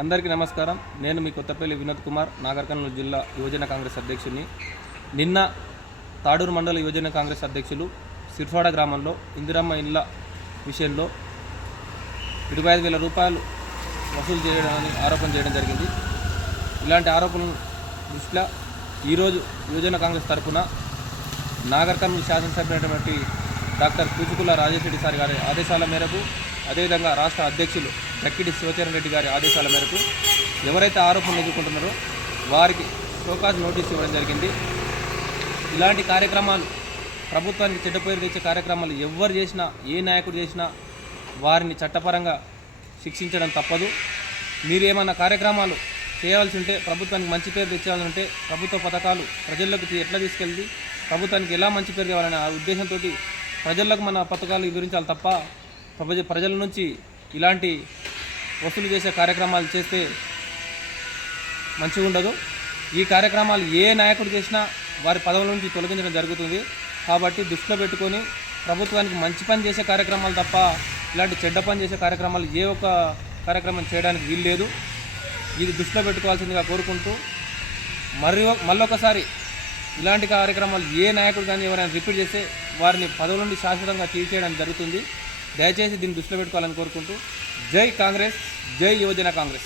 అందరికీ నమస్కారం. నేను మీ కొత్తపల్లి వినోద్ కుమార్, నాగర్ కర్నూలు జిల్లా యువజన కాంగ్రెస్ అధ్యక్షుడిని. నిన్న తాడూరు మండల యువజన కాంగ్రెస్ అధ్యక్షులు సిర్ఫాడ గ్రామంలో ఇందిరమ్మ ఇళ్ల విషయంలో 25,000 రూపాయలు వసూలు చేయడాన్ని ఆరోపణ చేయడం జరిగింది. ఇలాంటి ఆరోపణల దృష్ట్యా ఈరోజు యువజన కాంగ్రెస్ తరఫున నాగర్ కర్నూలు శాసనసభ్యులైనటువంటి డాక్టర్ కూచుకుల రాజశెట్టి సార్ గారి ఆదేశాల మేరకు, అదేవిధంగా రాష్ట్ర అధ్యక్షులు చక్కిడి శివచరణ్ రెడ్డి గారి ఆదేశాల మేరకు ఎవరైతే ఆరోపణలు ఎదుర్కొంటున్నారో వారికి షోకాజ్ నోటీస్ ఇవ్వడం జరిగింది. ఇలాంటి కార్యక్రమాలు, ప్రభుత్వానికి చెడ్డ పేరు తెచ్చే కార్యక్రమాలు ఎవరు చేసినా, ఏ నాయకుడు చేసినా వారిని చట్టపరంగా శిక్షించడం తప్పదు. మీరు ఏమైనా కార్యక్రమాలు చేయాల్సి ఉంటే, ప్రభుత్వానికి మంచి పేరు తెచ్చాలంటే, ప్రభుత్వ పథకాలు ప్రజల్లోకి ఎట్లా తీసుకెళ్ళి ప్రభుత్వానికి ఎలా మంచి పేరు తేవాలనే ఆ ఉద్దేశంతో ప్రజలకు మన పథకాలు వివరించాలి తప్ప ప్రజల నుంచి ఇలాంటి వసూలు చేసే కార్యక్రమాలు చేస్తే మంచిగా ఉండదు. ఈ కార్యక్రమాలు ఏ నాయకుడు చేసినా వారి పదవుల నుంచి తొలగించడం జరుగుతుంది. కాబట్టి దృష్టిలో పెట్టుకొని ప్రభుత్వానికి మంచి పని చేసే కార్యక్రమాలు తప్ప ఇలాంటి చెడ్డ పని చేసే కార్యక్రమాలు ఏ ఒక్క కార్యక్రమం చేయడానికి వీల్లేదు. ఇది దృష్టిలో పెట్టుకోవాల్సిందిగా కోరుకుంటూ మళ్ళొకసారి ఇలాంటి కార్యక్రమాలు ఏ నాయకుడు కానీ ఎవరైనా రిపీట్ చేస్తే వారిని పదవుల నుండి శాశ్వతంగా తీసేయడం జరుగుతుంది. దయచేసి దీన్ని దృష్టిలో పెట్టుకోవాలని కోరుకుంటూ జై కాంగ్రెస్, జై యువజన కాంగ్రెస్.